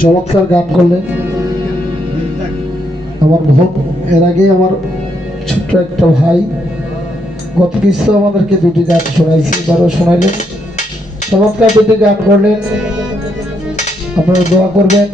চমৎকার গান করলে আমার ভোট, এর আগে আমার ছোট্ট একটা ভাই গত কিছু আমাদেরকে দুটি গান শোনাইছে, এবারও শোনাইলেন। চমৎকার দুটি গান করলেন। আপনারা দোয়া করবেন।